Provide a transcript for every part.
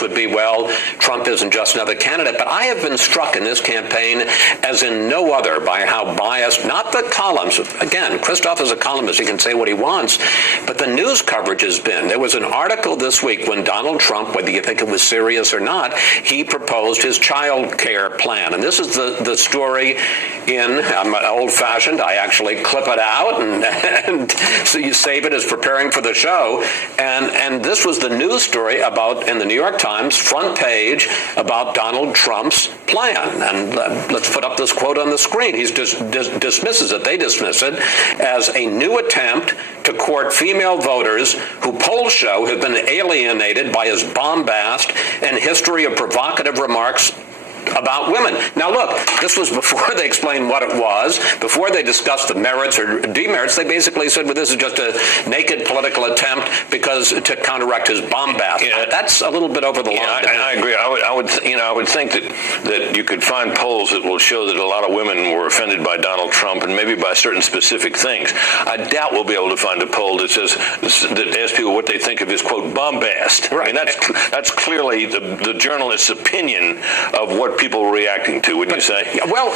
would be, well, Trump isn't just another candidate. But I have been struck in this campaign, as in no other, by how biased, not the columns. Again, Christoph is a columnist. He can say what he wants. But the news coverage has been. There was an article this week when Donald Trump, whether you think it was serious or not, he proposed his child care plan. And this is the story I'm old-fashioned. I actually clip it out and so you save it as preparing for the show. And this was the news story about, in the New York Times, front page, about Donald Trump's plan. And let's put up this quote on the screen. He dismisses it. They dismiss it as a new attempt to court female voters who polls show have been alienated by his bombast and history of provocative remarks about women. Now, look, this was before they explained what it was, before they discussed the merits or demerits. They basically said, well, this is just a naked political attempt to counteract his bombast. Yeah. That's a little bit over the line. I agree. I would think that you could find polls that will show that a lot of women were offended by Donald Trump and maybe by certain specific things. I doubt we'll be able to find a poll that asks people what they think of his, quote, bombast. Right. I mean, that's clearly the journalist's opinion of what people were reacting to, wouldn't you say? Well,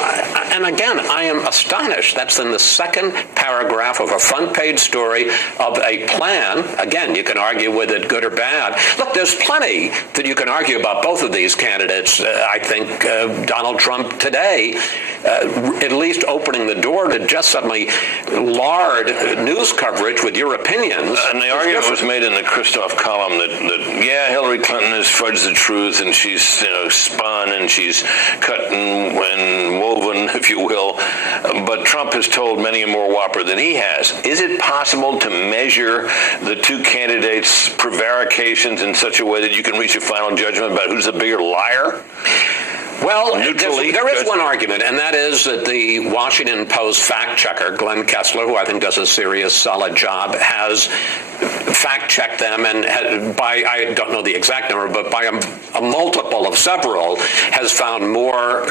and again, I am astonished. That's in the second paragraph of a front page story of a plan. Again, you can argue with it good or bad. Look, there's plenty that you can argue about both of these candidates. I think Donald Trump today, at least opening the door to just suddenly lard news coverage with your opinions. And the argument was made in the Christoph column that Hillary Clinton has fudged the truth and she's spun and she's cut and woven, if you will, but Trump has told many a more whopper than he has. Is it possible to measure the two candidates' prevarications in such a way that you can reach a final judgment about who's the bigger liar? Well, there is one argument, and that is that the Washington Post fact-checker, Glenn Kessler, who I think does a serious, solid job, has fact-checked them, and I don't know the exact number, but by a multiple of several, has found more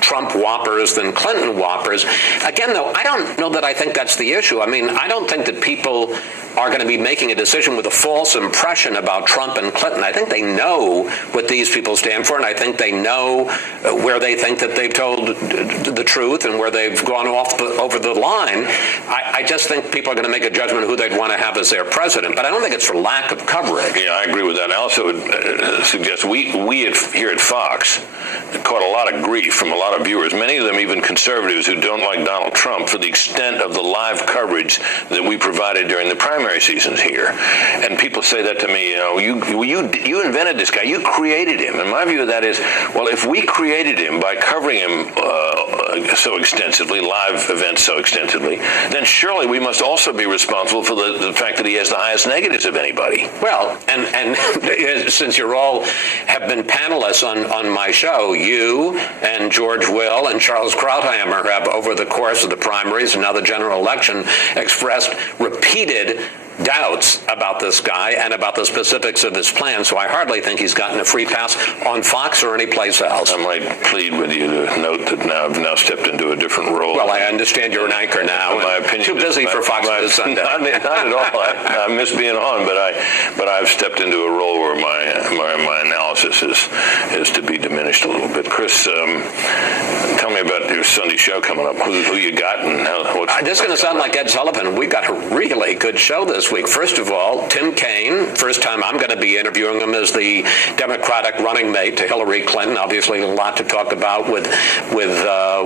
Trump whoppers than Clinton whoppers. Again, though, I don't know that I think that's the issue. I mean, I don't think that people are going to be making a decision with a false impression about Trump and Clinton. I think they know what these people stand for, and I think they know where they think that they've told the truth and where they've gone over the line. I just think people are going to make a judgment of who they'd want to have as their president, but I don't think it's for lack of coverage. Yeah, I agree with that. I also would suggest we here at Fox caught a lot of grief from a lot of viewers, many of them even conservatives who don't like Donald Trump, for the extent of the live coverage that we provided during the primary seasons here. And people say that to me, you invented this guy, you created him. And my view of that is, well, if we created him by covering him so extensively, live events so extensively, then surely we must also be responsible for the fact that he has the highest negatives of anybody. Well, and since you all have been panelists on my show, you and George Will and Charles Krauthammer have, over the course of the primaries and now the general election, expressed repeated doubts about this guy and about the specifics of his plan, so I hardly think he's gotten a free pass on Fox or any place else. I might plead with you to note that I've now stepped into a different role. Well, I understand you're an anchor now. My opinion, too busy for Fox this Sunday. Not at all. I miss being on, but I've stepped into a role where my analysis is to be diminished a little bit. Chris, tell me about your Sunday show coming up. Who you got and what's this is going to sound like Ed Sullivan. We've got a really good show this week. First of all, Tim Kaine. First time I'm going to be interviewing him as the Democratic running mate to Hillary Clinton. Obviously, a lot to talk about with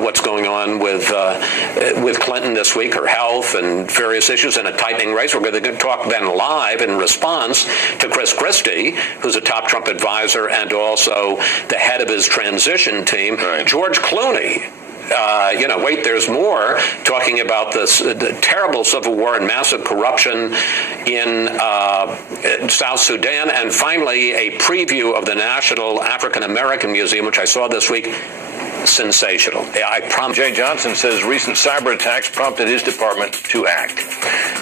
what's going on with Clinton this week, her health and various issues in a tightening race. We're going to talk then live in response to Chris Christie, who's a top Trump advisor and also the head of his transition team. Right. George Clooney. Wait, there's more, talking about the terrible civil war and massive corruption in South Sudan. And finally, a preview of the National African American Museum, which I saw this week. Sensational. I promise. Jay Johnson says recent cyber attacks prompted his department to act.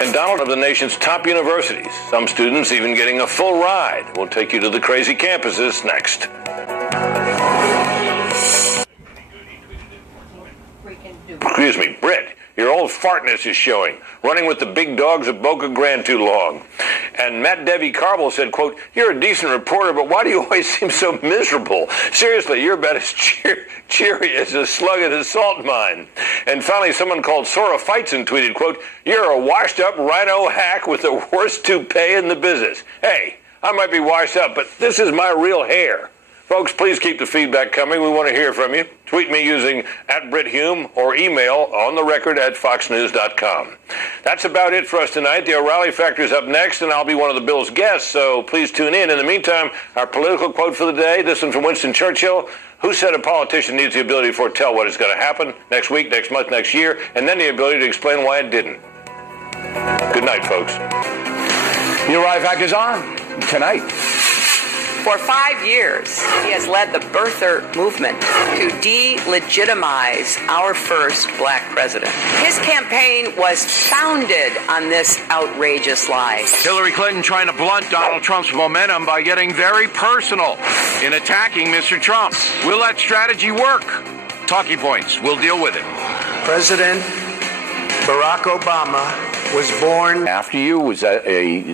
And Donald, of the nation's top universities, some students even getting a full ride. We'll take you to the crazy campuses next. Excuse me, Britt, your old fartness is showing. Running with the big dogs of Boca Grande too long. And Matt Devi Carville said, quote, "You're a decent reporter, but why do you always seem so miserable? Seriously, you're about as cheery as a slug at a salt mine." And finally, someone called Sora Fightson tweeted, quote, "You're a washed-up rhino hack with the worst toupee in the business." Hey, I might be washed up, but this is my real hair. Folks, please keep the feedback coming. We want to hear from you. Tweet me using @BritHume or email ontherecord@foxnews.com. That's about it for us tonight. The O'Reilly Factor is up next, and I'll be one of the Bill's guests, so please tune in. In the meantime, our political quote for the day, this one from Winston Churchill, who said a politician needs the ability to foretell what is going to happen next week, next month, next year, and then the ability to explain why it didn't. Good night, folks. The O'Reilly Factor is on tonight. For 5 years, he has led the birther movement to delegitimize our first black president. His campaign was founded on this outrageous lie. Hillary Clinton trying to blunt Donald Trump's momentum by getting very personal in attacking Mr. Trump. Will that strategy work? Talking points. We'll deal with it. President Barack Obama was born After you, was that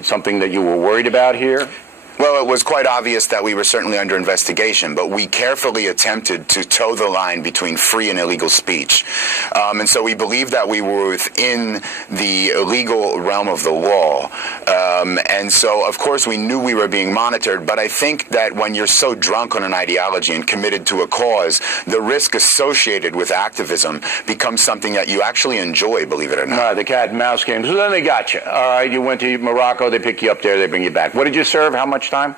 something that you were worried about here? Well, it was quite obvious that we were certainly under investigation, but we carefully attempted to toe the line between free and illegal speech. And so we believed that we were within the legal realm of the law. And so, of course, we knew we were being monitored, but I think that when you're so drunk on an ideology and committed to a cause, the risk associated with activism becomes something that you actually enjoy, believe it or not. All right, the cat and mouse game. So then they got you. All right, you went to Morocco, they pick you up there, they bring you back. What did you serve? How much time?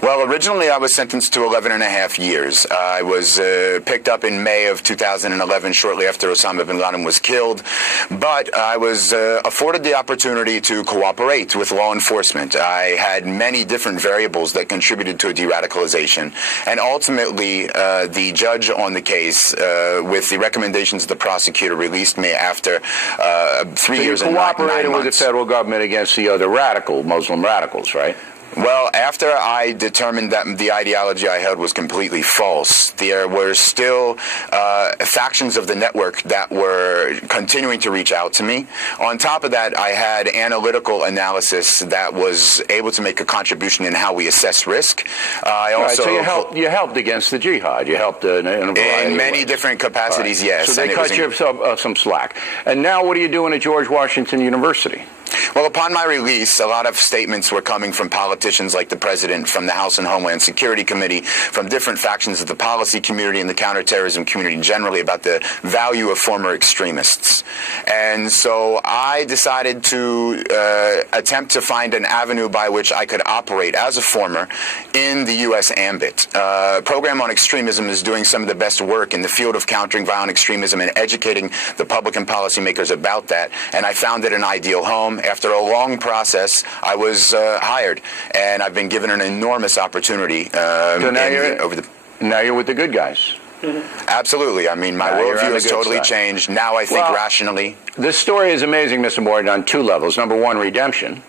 Well, originally I was sentenced to 11 and a half years. I was picked up in May of 2011, shortly after Osama bin Laden was killed. But I was afforded the opportunity to cooperate with law enforcement. I had many different variables that contributed to a de-radicalization. And ultimately, the judge on the case, with the recommendations of the prosecutor, released me after 3 years and 9 months. You cooperated with the federal government against the other Muslim radicals, right? Well, after I determined that the ideology I held was completely false, there were still factions of the network that were continuing to reach out to me. On top of that, I had analytical analysis that was able to make a contribution in how we assess risk. I also so you helped against the jihad. You helped in many different capacities, right. Yes. So they cut you some slack. And now what are you doing at George Washington University? Well, upon my release, a lot of statements were coming from politicians like the president, from the House and Homeland Security Committee, from different factions of the policy community and the counterterrorism community generally about the value of former extremists. And so I decided to attempt to find an avenue by which I could operate as a former in the U.S. ambit. Program on Extremism is doing some of the best work in the field of countering violent extremism and educating the public and policymakers about that. And I found it an ideal home. After a long process, I was hired, and I've been given an enormous opportunity. So now you're with the good guys. Mm-hmm. Absolutely. I mean, my worldview has totally changed. Now I think rationally. This story is amazing, Mr. Morton, on two levels. Number one, redemption,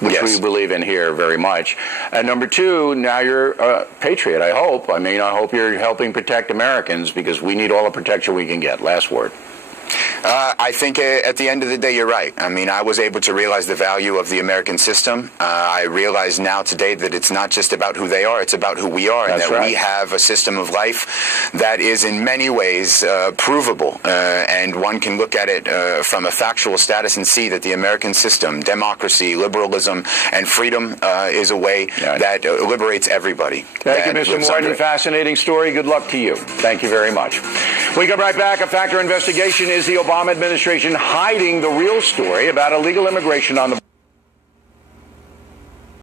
which we believe in here very much. And number two, now you're a patriot, I hope. I mean, I hope you're helping protect Americans, because we need all the protection we can get. Last word. I think at the end of the day, you're right. I mean, I was able to realize the value of the American system. I realize now today that it's not just about who they are, it's about who we are, and that we have a system of life that is in many ways provable. And one can look at it from a factual status and see that the American system, democracy, liberalism, and freedom is a way that liberates everybody. Thank you, Mr. Morton. Fascinating story. Good luck to you. Thank you very much. We come right back. A Factor investigation is the Obama administration hiding the real story about illegal immigration on the